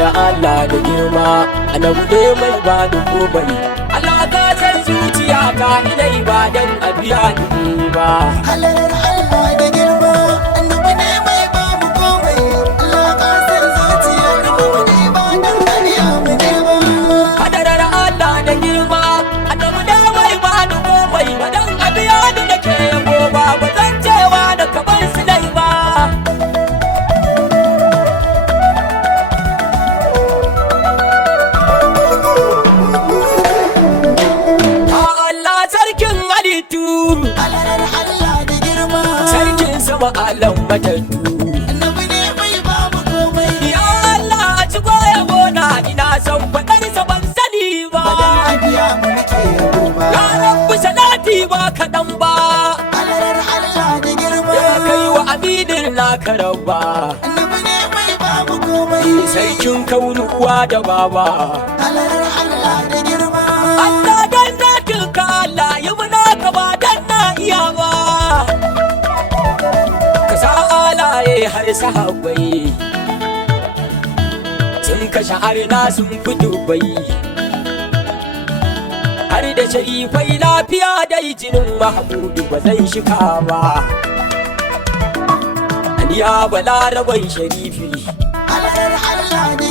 hadarar Allah da girma annabi ne mai ba da komai Allah ka san zuciya ka inai ba dan abiya ni ba hadarar Allah da girma annabi ne mai ba mu komai Allah ka san zuciya mu ne ba dan abiya mu ne ba hadarar Allah da girma annabi ne mai ba da komai ba dan abiya ni nake yabo ba zan cewa da kabar su dai ba hadarar Allah da girma sarkin sama alam matattu annabi ne mai ba mu komai ya Allah a ci yabo na ina son fadar sa ban sani ba badan abiya mu nake yabo ba ya rabbi salati ba kadan ba hadarar Allah da girma ya kai wa aminin na karaba annabi ne mai ba mu komai sarkin kaunu uwa da baba hadarar Allah da girma Allah dan na tilka Allah yi muna ka ba dan na iya ba ka sa alaye har sahabbai sun kashe arna sun fi dubai har da sharifai lafiya dai jinin mahmudu ba zai shika ba ya balaraban sharifi hadarar Allah da